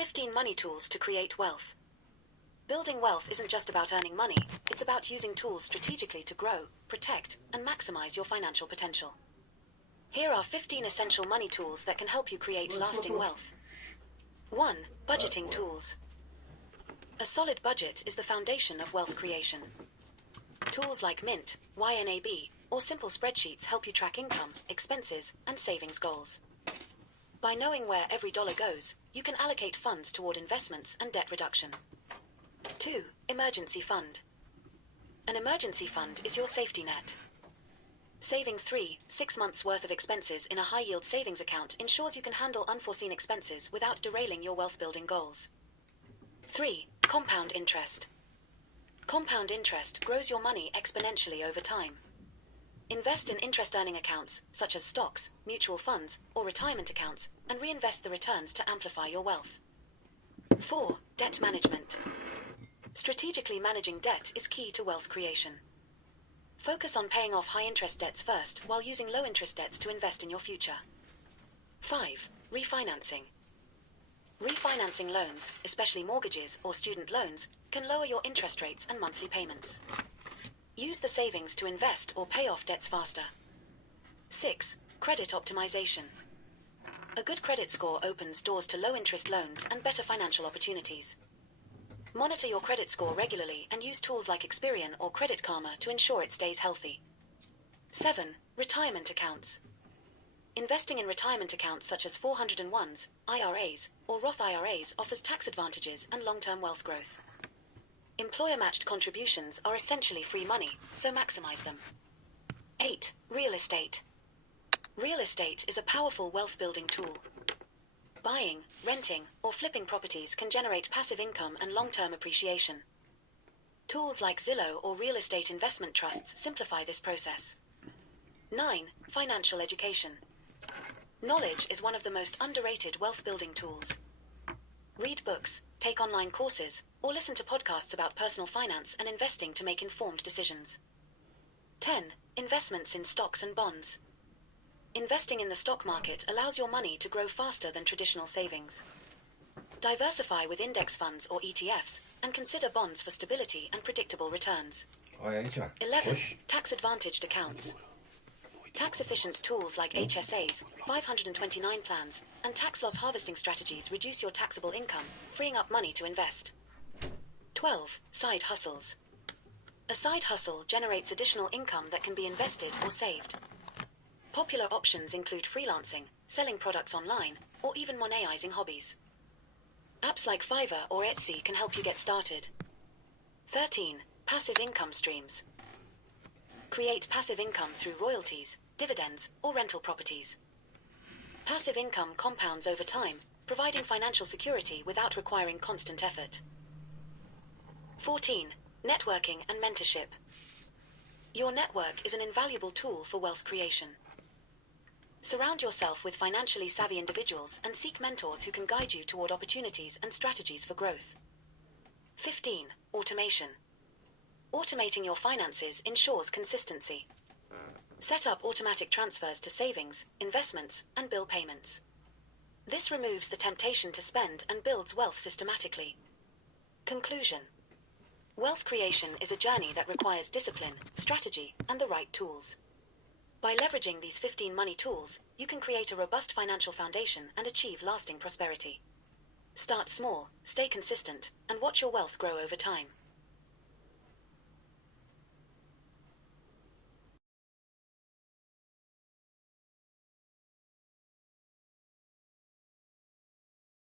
15 Money Tools to Create Wealth. Building wealth isn't just about earning money, it's about using tools strategically to grow, protect, and maximize your financial potential. Here are 15 essential money tools that can help you create lasting wealth. 1. Budgeting tools. A solid budget is the foundation of wealth creation. Tools like Mint, YNAB, or simple spreadsheets help you track income, expenses, and savings goals. By knowing where every dollar goes, you can allocate funds toward investments and debt reduction. 2. Emergency fund. An emergency fund is your safety net. Saving 3-6 months' worth of expenses in a high-yield savings account ensures you can handle unforeseen expenses without derailing your wealth-building goals. 3. Compound interest. Compound interest grows your money exponentially over time. Invest in interest-earning accounts, such as stocks, mutual funds, or retirement accounts, and reinvest the returns to amplify your wealth. 4. Debt management. Strategically managing debt is key to wealth creation. Focus on paying off high-interest debts first while using low-interest debts to invest in your future. 5. Refinancing. Refinancing loans, especially mortgages or student loans, can lower your interest rates and monthly payments. Use the savings to invest or pay off debts faster. 6. Credit optimization. A good credit score opens doors to low-interest loans and better financial opportunities. Monitor your credit score regularly and use tools like Experian or Credit Karma to ensure it stays healthy. 7. Retirement accounts. Investing in retirement accounts such as 401s, IRAs, or Roth IRAs offers tax advantages and long-term wealth growth. Employer-matched contributions are essentially free money, so maximize them. 8. Real estate. Real estate is a powerful wealth-building tool. Buying, renting, or flipping properties can generate passive income and long-term appreciation. Tools like Zillow or real estate investment trusts simplify this process. 9. Financial education. Knowledge is one of the most underrated wealth-building tools. Read books, take online courses, or listen to podcasts about personal finance and investing to make informed decisions. 10. Investments in stocks and bonds. Investing in the stock market allows your money to grow faster than traditional savings. Diversify with index funds or ETFs, and consider bonds for stability and predictable returns. 11. Tax-advantaged accounts. Tax-efficient tools like HSAs, 529 plans, and tax loss harvesting strategies reduce your taxable income, freeing up money to invest. 12. Side hustles. A side hustle generates additional income that can be invested or saved. Popular options include freelancing, selling products online, or even monetizing hobbies. Apps like Fiverr or Etsy can help you get started. 13. Passive income streams. Create passive income through royalties, dividends, or rental properties. Passive income compounds over time, providing financial security without requiring constant effort. 14. Networking and mentorship. Your network is an invaluable tool for wealth creation. Surround yourself with financially savvy individuals and seek mentors who can guide you toward opportunities and strategies for growth. 15. Automation. Automating your finances ensures consistency. Set up automatic transfers to savings, investments, and bill payments. This removes the temptation to spend and builds wealth systematically. Conclusion. Wealth creation is a journey that requires discipline, strategy, and the right tools. By leveraging these 15 money tools, you can create a robust financial foundation and achieve lasting prosperity. Start small, stay consistent, and watch your wealth grow over time.